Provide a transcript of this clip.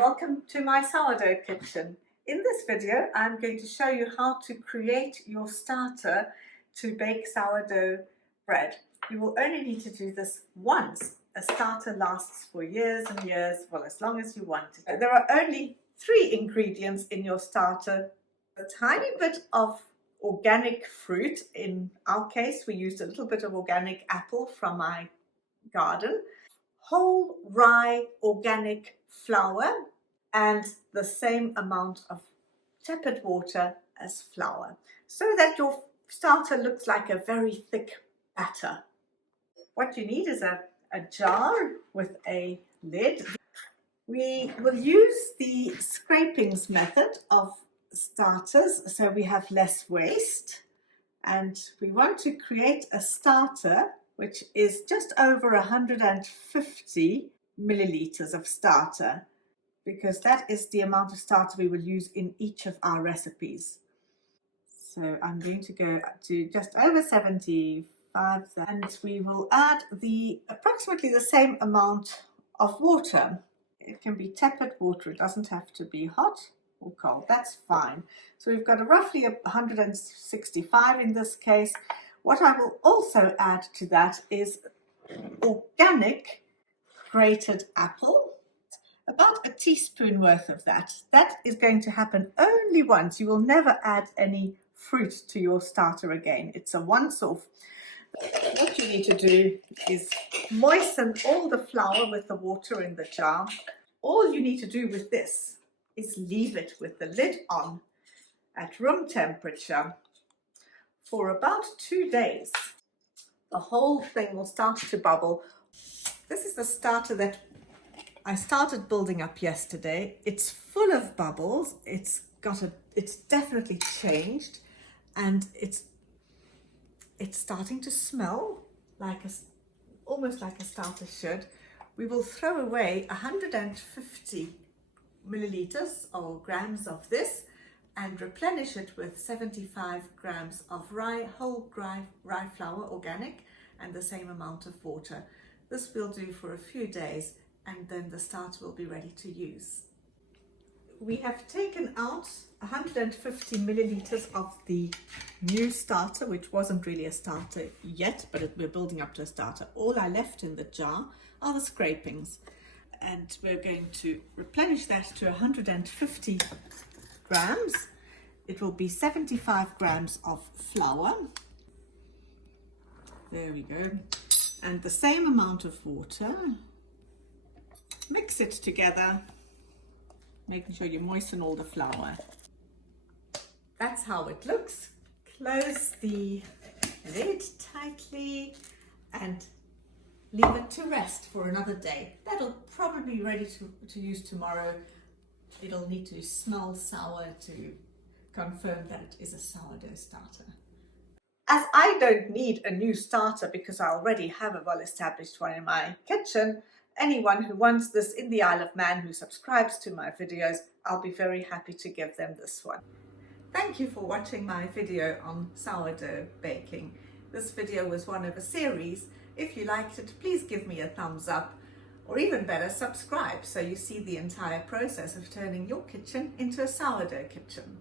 welcome to my sourdough kitchen. In this video I'm going to show you how to create your starter to bake sourdough bread. You will only need to do this once. A starter lasts for years and years, well, as long as you want it. There are only 3 ingredients in your starter. A tiny bit of organic fruit. In our case we used a little bit of organic apple from my garden, whole rye organic flour, and the same amount of tepid water as flour, so that your starter looks like a very thick batter. What you need is a jar with a lid. We will use the scrapings method of starters so we have less waste, and we want to create a starter which is just over 150 milliliters of starter, because that is the amount of starter we will use in each of our recipes. So I'm going to go up to just over 75, and we will add approximately the same amount of water. It can be tepid water, it doesn't have to be hot or cold, that's fine. So we've got roughly 165 in this case. What I will also add to that is organic grated apple, about a teaspoon worth of that. That is going to happen only once. You will never add any fruit to your starter again. It's a once-off. What you need to do is moisten all the flour with the water in the jar. All you need to do with this is leave it with the lid on at room temperature for about 2 days. The whole thing will start to bubble. This is the starter that I started building up yesterday. It's full of bubbles. It's definitely changed, and it's starting to smell like almost like a starter should. We will throw away 150 milliliters or grams of this and replenish it with 75 grams of whole rye flour, organic, and the same amount of water. This will do for a few days, and then the starter will be ready to use. We have taken out 150 milliliters of the new starter, which wasn't really a starter yet, but we're building up to a starter. All I left in the jar are the scrapings, and we're going to replenish that to 150 grams. It will be 75 grams of flour. There we go. And the same amount of water. Mix it together, making sure you moisten all the flour. That's how it looks. Close the lid tightly and leave it to rest for another day. That'll probably be ready to use tomorrow. It'll need to smell sour to confirm that it is a sourdough starter. As I don't need a new starter because I already have a well-established one in my kitchen, anyone who wants this in the Isle of Man who subscribes to my videos, I'll be very happy to give them this one. Thank you for watching my video on sourdough baking. This video was one of a series. If you liked it, please give me a thumbs up, or even better, subscribe so you see the entire process of turning your kitchen into a sourdough kitchen.